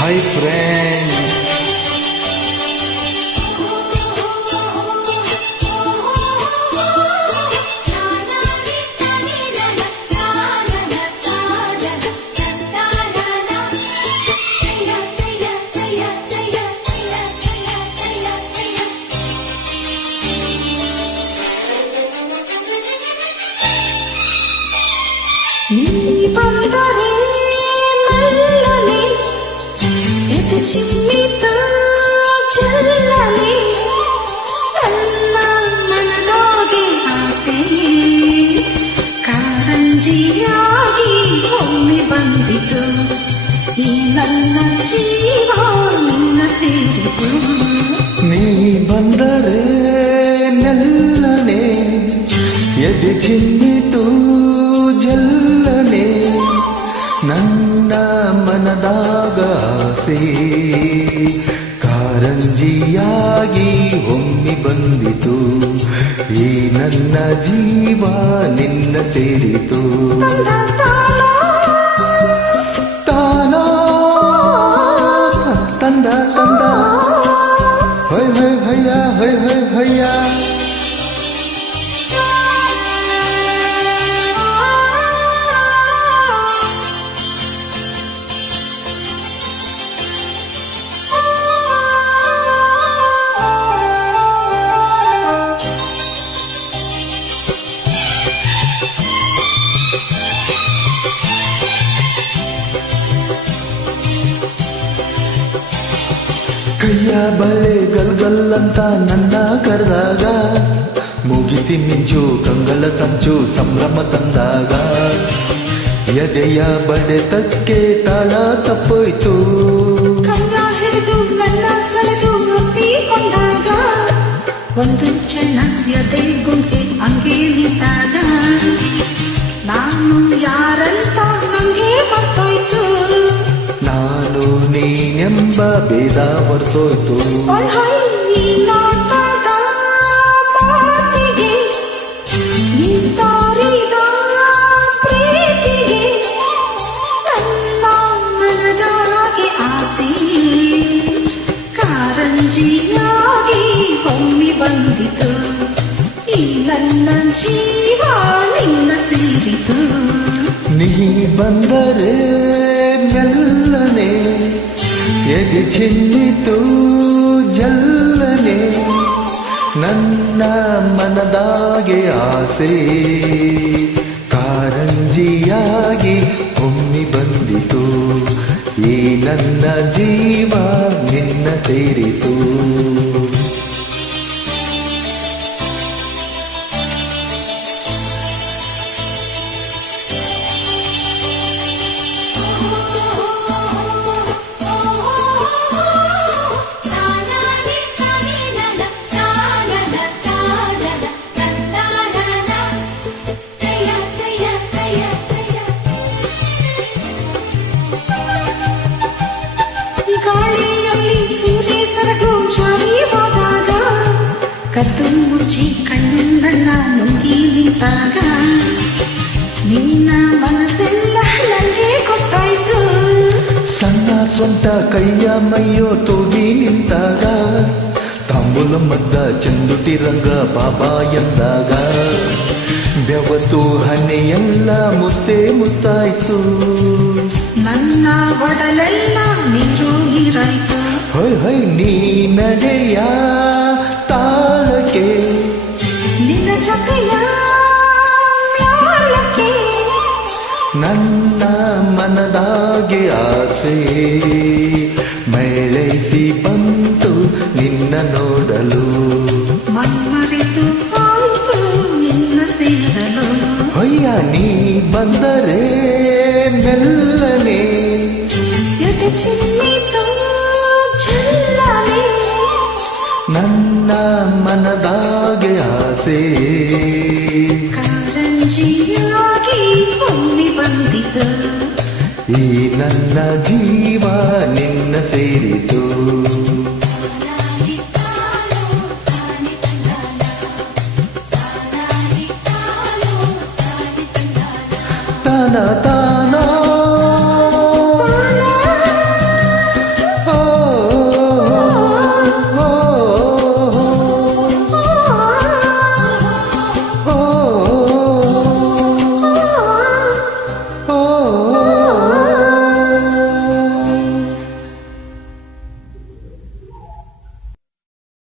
Hi friend. ನೀ ಬಂದರೆ ನಲ್ಲನೆ ಎದೆ ಚಿಮ್ಮಿತ ಚೆಲ್ಲನೆ ನನ್ನ ಮನದೊಗೆ ಆಸೆ ಕಾರಂಜಿಯಾಗಿ ಒಮ್ಮೆ ಬಂದಿತು ಈ ನನ್ನ ಜೀವ ನಿನ್ನ ಸೇರಿತು ನೀ ಬಂದರೆ ನಲ್ಲನೆ ಎದೆ ಚಿಮ್ಮಿತು ಜಲ್ಲನೆ ನನ್ನ ಮನದಾಗ ಆಸೆ ಕಾರಂಜಿಯಾಗಿ ಒಮ್ಮೆ ಬಂದಿತು ಈ ನನ್ನ ಜೀವ ನಿನ್ನ ಸೇರಿತು ತಾನೋ ತಂದ ತಂದ ಹೊಯ್ ಹೊಯ್ ಹಯ್ಯ ಹೊಯ್ ಹೊಯ್ ಹಯ್ಯ ಕೈಯ ಬಳೆ ಗಲ್ಗಲ್ಲಂತ ನನ್ನ ಕರೆದಾಗ ಮುಗಿತಿ ಮಿಂಚು ಕಂಗಲ ಸಂಚು ಸಂಭ್ರಮ ತಂದಾಗ ಎದೆಯ ಬಡೆತಕ್ಕೆ ತಾಳ ತಪ್ಪೋಯ್ತು ಕನ್ನ ಹಿಡಿದು ನನ್ನ ಸೆಳೆದು ಒಪ್ಪಿಕೊಂಡಾಗ ಒಂದು ಚೆನ್ನ ಎದೆ ಗುಂಟೆ ಅಂಗೆ ನಿಂತಾಗ ನಾನು ಯಾರಂತ ನಂಗೆ ಮರ್ತೋಯ್ತು ನಾನು ನೀನೆಂಬ ಭೇದ ಹೊರತೋಯ್ತು ಈ ನಾಟದ ಮಾತಿಗೆ ನಿಂತಾರಿದ ಪ್ರೀತಿಗೆ ನನ್ನ ಮನದಾಗೆ ಆಸೆ ಕಾರಂಜಿಯಾಗಿ ಒಮ್ಮೆ ಬಂದಿತು ಈ ನನ್ನ ಜೀವ ನಿನ್ನ ಸೇರಿತು ನೀ ಬಂದರೆ ಮೆಲ್ಲನೆ ಎದೆ ಚಿನ್ನಿತು ಜಲ್ಲನೆ ನನ್ನ ಮನದಾಗೆ ಆಸೆ ಕಾರಂಜಿಯಾಗಿ ಒಮ್ಮೆ ಬಂದಿತು ಈ ನನ್ನ ಜೀವ ನಿನ್ನ ಸೇರಿತು ಕದ್ದು ಮುಚ್ಚಿ ಕಣ್ಣನ್ನ ನುಂಗಿ ನಿಂತಾಗ ನಿನ್ನ ಮನಸ್ಸೆಲ್ಲ ನನಗೆ ಗೊತ್ತಾಯ್ತು ಸಣ್ಣ ಸ್ವಂತ ಕೈಯ ಮೈಯೋ ತೂಗಿ ನಿಂತಾಗ ತಾಂಬೂಲ ಮದ್ದ ಚಂದುಟಿ ರಂಗ ಬಾಬಾ ಎಂದಾಗ ಬೆವತು ಹನೆಯೆಲ್ಲ ಮುದ್ದೆ ಮುತ್ತಾಯ್ತು ನನ್ನ ಒಡಲೆಲ್ಲ ನೀರು ನೀರಾಯ್ತು ಹೊಯ್ ಹೊಯ್ ನೀ ನಡೆಯ ತಾಳಕ್ಕೆ ನಿನ್ನ ಜೊತೆಯ ಮ್ಯಾಳಕ್ಕೆ ನನ್ನ ಮನದಾಗೆ ಆಸೆ ಮೇಳೈಸಿ ಬಂತು ನಿನ್ನ ನೋಡಲು ಮನ್ಮರೆತು ಆಯ್ತು ನಿನ್ನ ಸೇರಲು ಹೊಯ್ಯ ನೀ ಬಂದರೆ ಮೆಲ್ಲನೆ ಎದೆ ಚಿಮ್ಮಿತು ಚೆಲ್ಲನೆ ನನ್ನ ಮನದಾಗೆ ಆಸೆ ಕಾರಂಜಿಯಾಗಿ ಒಮ್ಮೆ ಬಂದಿತು ಈ ನನ್ನ ಜೀವ ನಿನ್ನ ಸೇರಿತು